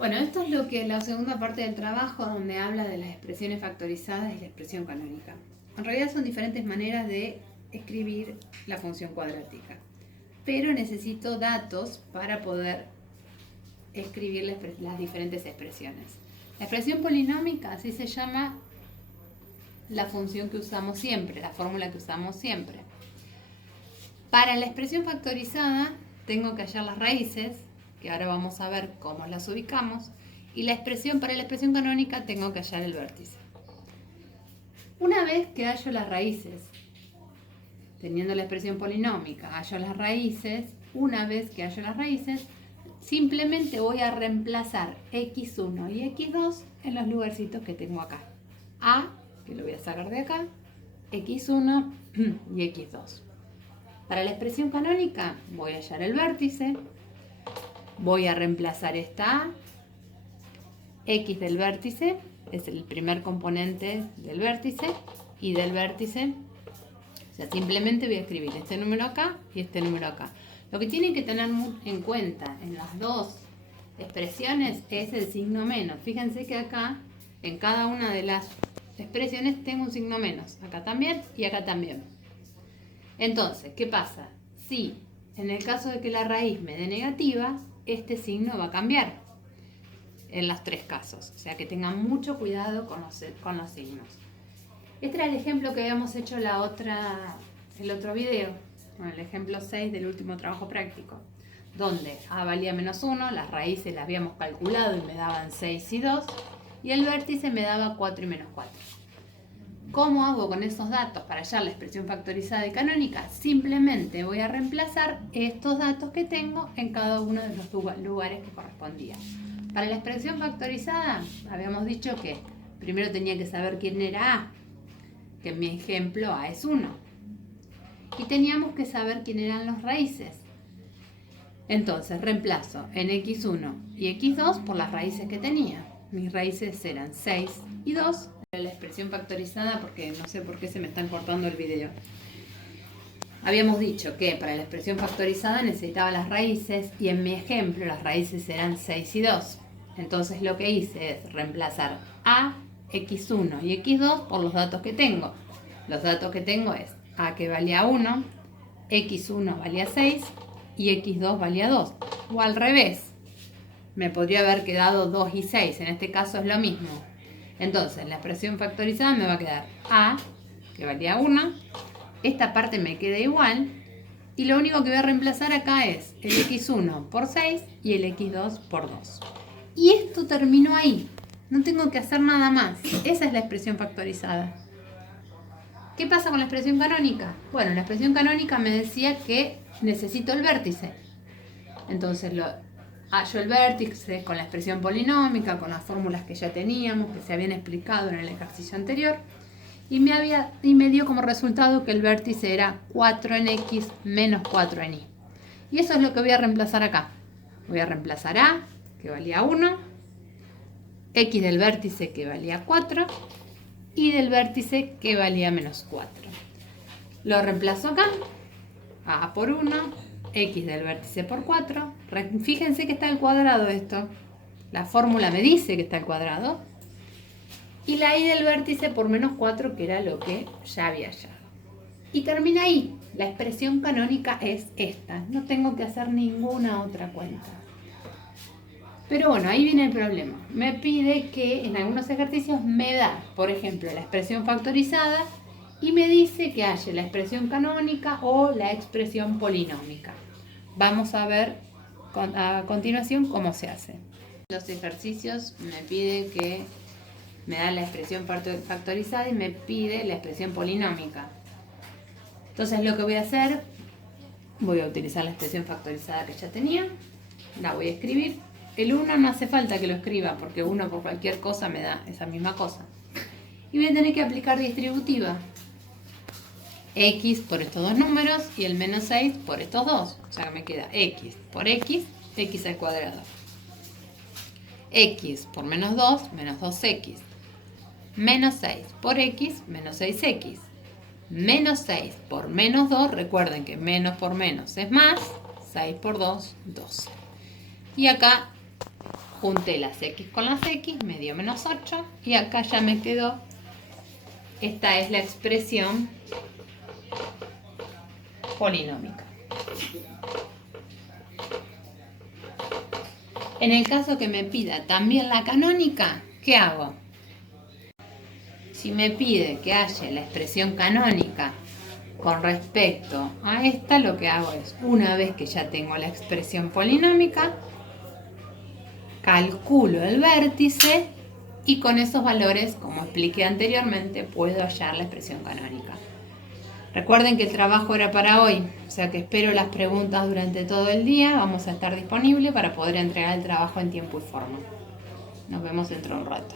Bueno, esto es lo que la segunda parte del trabajo, donde habla de las expresiones factorizadas y la expresión canónica. En realidad son diferentes maneras de escribir la función cuadrática, pero necesito datos para poder escribir las diferentes expresiones. La expresión polinómica así se llama la función que usamos siempre, la fórmula que usamos siempre. Para la expresión factorizada tengo que hallar las raíces, que ahora vamos a ver cómo las ubicamos, y para la expresión canónica tengo que hallar el vértice. Una vez que hallo las raíces, teniendo la expresión polinómica, hallo las raíces, una vez que hallo las raíces, simplemente voy a reemplazar x1 y x2 en los lugarcitos que tengo acá. A, que lo voy a sacar de acá, x1 y x2. Para la expresión canónica voy a hallar el vértice, voy a reemplazar esta A, x del vértice, es el primer componente del vértice, y del vértice, o sea, simplemente voy a escribir este número acá y este número acá. Lo que tienen que tener en cuenta en las dos expresiones es el signo menos. Fíjense que acá, en cada una de las expresiones, tengo un signo menos. Acá también y acá también. Entonces, ¿qué pasa? Si en el caso de que la raíz me dé negativa, este signo va a cambiar en los tres casos. O sea que tengan mucho cuidado con los signos. Este era el ejemplo que habíamos hecho el otro video, el ejemplo 6 del último trabajo práctico, donde A valía menos 1, las raíces las habíamos calculado y me daban 6 y 2, y el vértice me daba 4 y menos 4. ¿Cómo hago con esos datos para hallar la expresión factorizada y canónica? Simplemente voy a reemplazar estos datos que tengo en cada uno de los lugares que correspondían. Para la expresión factorizada habíamos dicho que primero tenía que saber quién era A, que en mi ejemplo A es 1. Y teníamos que saber quién eran las raíces. Entonces reemplazo en x1 y x2 por las raíces que tenía. Mis raíces eran 6 y 2. La expresión factorizada, porque no sé por qué se me están cortando el video. Habíamos dicho que para la expresión factorizada necesitaba las raíces, y en mi ejemplo las raíces eran 6 y 2. Entonces lo que hice es reemplazar a, x1 y x2 por los datos que tengo. Los datos que tengo es a, que valía 1, x1 valía 6 y x2 valía 2. O al revés, me podría haber quedado 2 y 6, en este caso es lo mismo. Entonces la expresión factorizada me va a quedar a, que valía 1, esta parte me queda igual, y lo único que voy a reemplazar acá es el x1 por 6 y el x2 por 2. Y esto terminó ahí, no tengo que hacer nada más. Esa es la expresión factorizada. ¿Qué pasa con la expresión canónica? Bueno, la expresión canónica me decía que necesito el vértice. Entonces hallo el vértice con la expresión polinómica, con las fórmulas que ya teníamos, que se habían explicado en el ejercicio anterior, y me dio como resultado que el vértice era 4 en x menos 4 en y. Y eso es lo que voy a reemplazar acá. Voy a reemplazar a, que valía 1, x del vértice, que valía 4, y del vértice, que valía menos 4. Lo reemplazo acá, a por 1, x del vértice por 4. Fíjense que está al cuadrado esto. La fórmula me dice que está al cuadrado. Y la y del vértice por menos 4, que era lo que ya había hallado. Y termina ahí. La expresión canónica es esta. No tengo que hacer ninguna otra cuenta. Pero bueno, ahí viene el problema. Me pide que en algunos ejercicios me da, por ejemplo, la expresión factorizada, y me dice que halle la expresión canónica o la expresión polinómica. Vamos a ver a continuación cómo se hace. Los ejercicios me pide que me da la expresión factorizada y me pide la expresión polinómica. Entonces lo que voy a hacer, voy a utilizar la expresión factorizada que ya tenía, la voy a escribir. El 1 no hace falta que lo escriba, porque 1 por cualquier cosa me da esa misma cosa. Y voy a tener que aplicar distributiva. X por estos dos números y el menos 6 por estos dos. O sea que me queda x por x, x al cuadrado. X por menos 2, menos 2x. Menos 6 por x, menos 6x. Menos 6 por menos 2, recuerden que menos por menos es más, 6 por 2, 12. Y acá junté las x con las x, me dio menos 8 y acá ya me quedó, esta es la expresión polinómica. En el caso que me pida también la canónica, ¿qué hago? Si me pide que haya la expresión canónica con respecto a esta, lo que hago es, una vez que ya tengo la expresión polinómica, calculo el vértice y con esos valores, como expliqué anteriormente, puedo hallar la expresión canónica. Recuerden que el trabajo era para hoy, o sea que espero las preguntas durante todo el día. Vamos a estar disponibles para poder entregar el trabajo en tiempo y forma. Nos vemos dentro de un rato.